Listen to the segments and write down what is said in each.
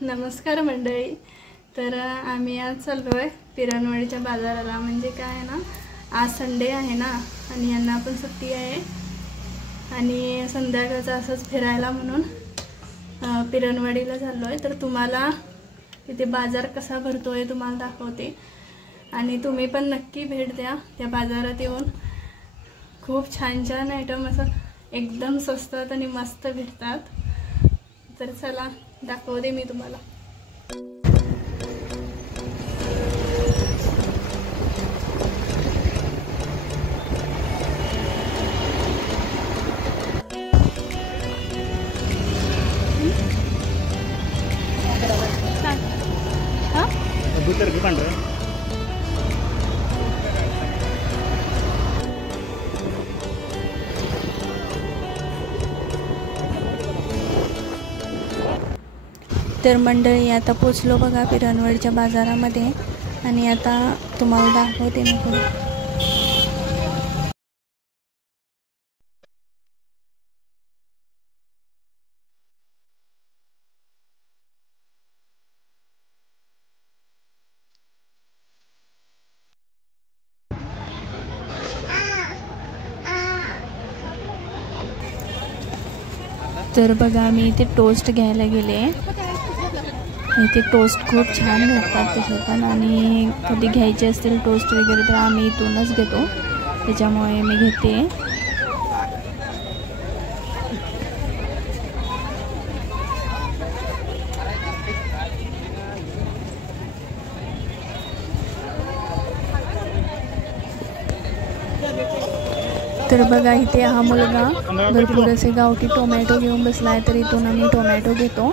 नमस्कार मंडळी. तर आम्ही आज चाललोय पिरणवाडीच्या बाजाराला. म्हणजे काय आहे ना, आज संडे आहे ना आणि यांना पण सुट्टी आहे आणि संध्याकाळचं असंच फिरायला म्हणून पिरणवाडीला चाललोय. तर तुम्हाला तिथे बाजार कसा भरतोय तुम्हाला दाखवते आणि तुम्ही पण नक्की भेट द्या त्या बाजारात येऊन. खूप छान छान आयटम असं एकदम स्वस्तात आणि मस्त भेटतात. तर चला दाखवते मी तुम्हाला. तर मंडळी आता पोचलो बघा पिरणवाडीच्या बाजारामध्ये आणि आता तुम्हाला दाखवते मी पुढे. तर बघा मी इथे टोस्ट घ्यायला गेले. इथे टोस्ट खूप छान भेटतात तसे पण, आणि कधी घ्यायचे असतील टोस्ट वगैरे तर आम्ही इथूनच घेतो, त्याच्यामुळे मी घेते. तर बघा इथे हा मुलगा भरपूर असे गावठी टोमॅटो घेऊन बसला आहे. तर इथून आम्ही टोमॅटो घेतो.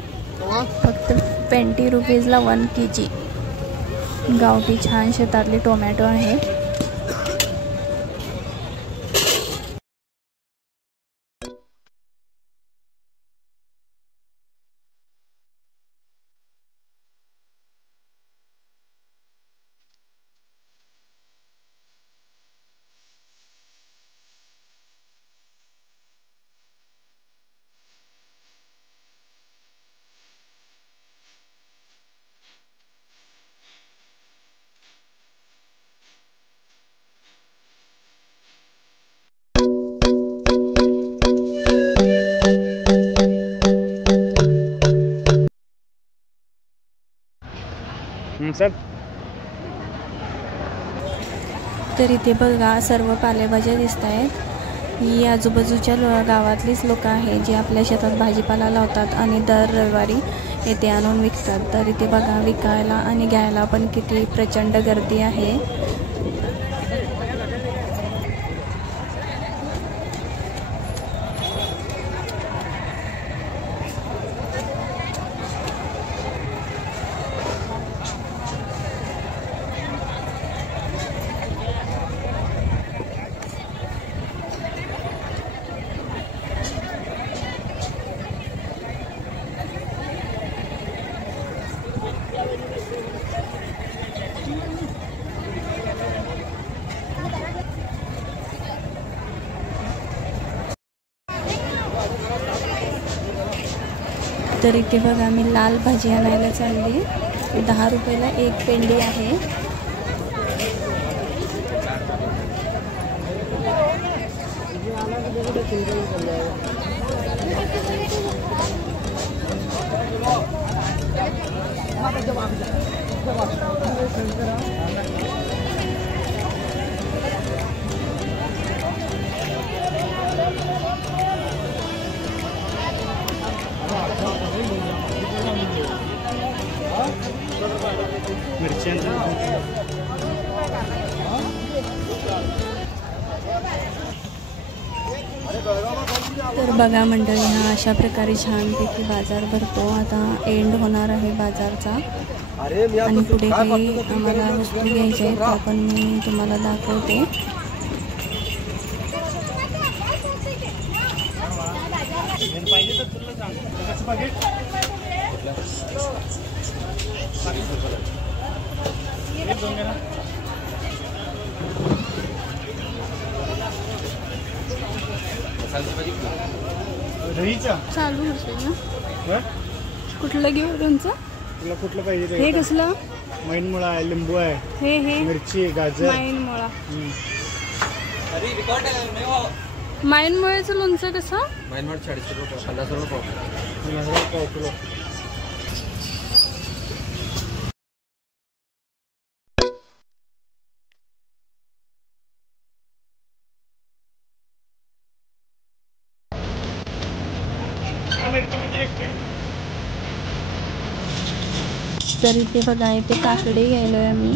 फक्त 20 रुपीजला 1 kg गावठी छान शेतातले टोमॅटो आहेत. तर इथे बघा सर्व पालेभाज्या दिसत आहेत. ही आजूबाजूच्या गावातलीच लोक आहेत जी आपल्या शेतात भाजीपाला लावतात आणि दर रविवारी येथे आणून विकतात. तर इथे बघा विकायला आणि घ्यायला पण किती प्रचंड गर्दी आहे. तर इथे बघा मी लाल भाजी आणायला चालली. 10 रुपयाला 1 पेंडी आहे. तर बघा मंडळी हा अशा प्रकारे छानपैकी बाजार भरतो. आता एंड होणार आहे बाजारचा आणि पुढे काही आम्हाला वस्तू घ्यायच्या आहेत त्या पण मी तुम्हाला दाखवते. चालू असेल ना, कुठलं घेऊ त्यांचं? तुला कुठलं पाहिजे? हे कसलं? मैन मुळा आहे, लिंबू आहे, हे मिरची, गाजर. मैन मुळा. मैन मुळ्याचं लोणचं कसं? मैन मुळा 40 रुपये, 50 रुपये पाव. 50 रुपये पाव किलो. तर इथे बघा, इथे काकडी घ्यायलोय आम्ही.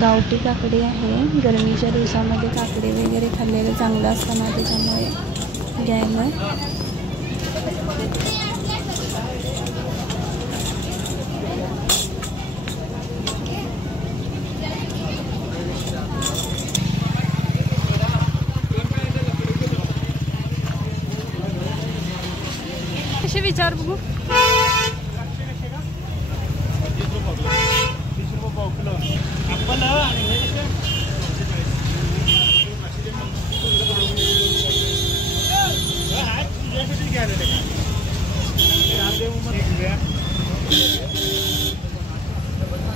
गावठी काकडी आहे. गरमीच्या दिवसामध्ये काकडी वगैरे खाल्लेलं चांगलं असतं ना, त्याच्यामुळे घ्यायलोय. कशी विचार बघू? 30 रुपये पाव किलो. ॲपल आणि हे कसं?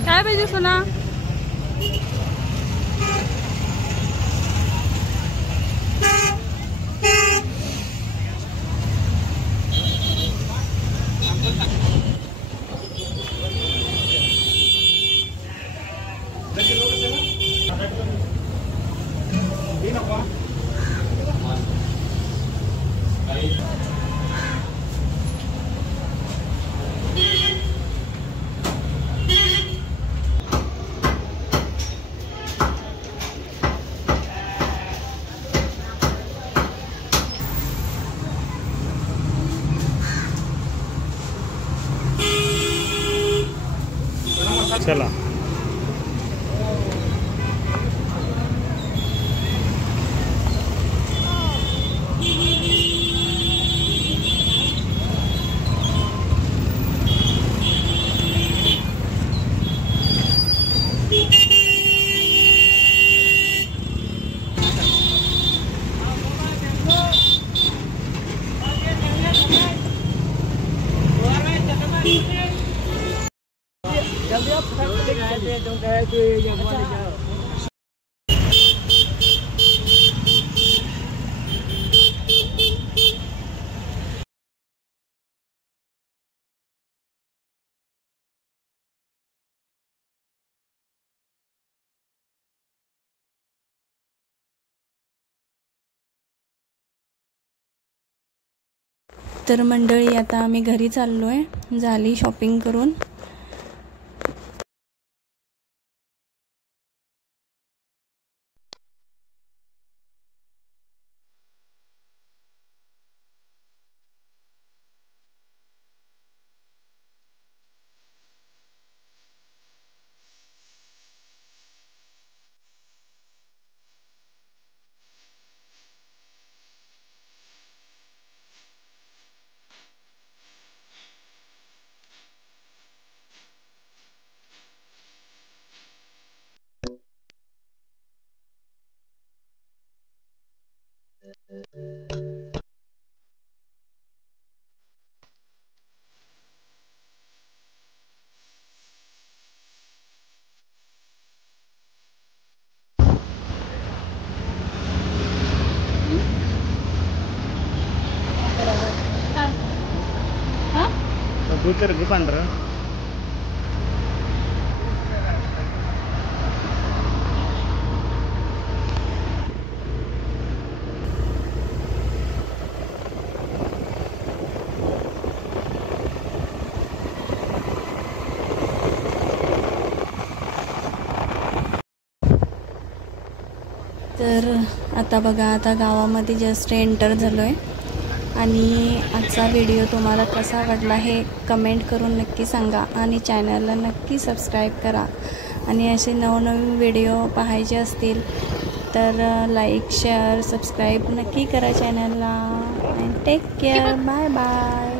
काय पाहिजे सोना? चला. तर मंडळी, आता आम्ही घरी चाललोय, झाली शॉपिंग करून. दूध तर घे पांढरं. तर आता बघा, आता गावामध्ये जस्ट एंटर झालोय. आणि आजचा व्हिडिओ तुम्हाला कसा वाटला हे कमेंट करून नक्की सांगा. आणि चॅनलला नक्की सबस्क्राईब करा. आणि असे नवनवीन व्हिडिओ पाहायचे असतील तर लाईक, शेअर, सबस्क्राईब नक्की करा चॅनलला. Take care. Bye bye.